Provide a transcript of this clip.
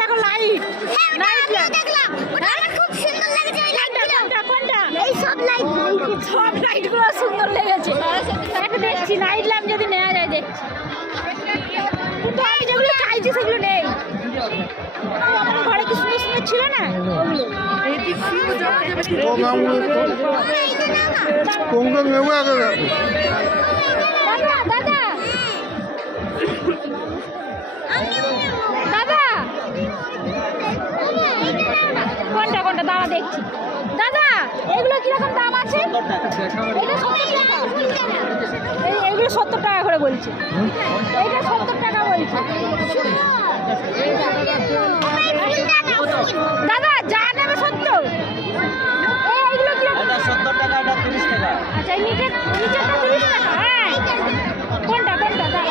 দেখো লাইট সব লাইট গুলো সুন্দর লেগেছে। দেখছি নাইট ল্যাম্প যদি নেওয়া যায় দেখছি, কিন্তু আমি যেগুলো চাইছি সেগুলো নেই। আমাদের ঘরে কি সুন্দর সুন্দর ছিল না দাদা দাদা কোনটা কোনটা দাঁড়া দেখছি। দাদা এগুলো কিরকম দাম আছে? এইগুলো 70 টাকা করে বলছে। এইটা 70 টাকা বলছে। দাদা যা নেবে 70। এইগুলো কিরকম? 70 টাকা, 30 টাকা। আচ্ছা নিচেরটা 30 টাকা। হ্যাঁ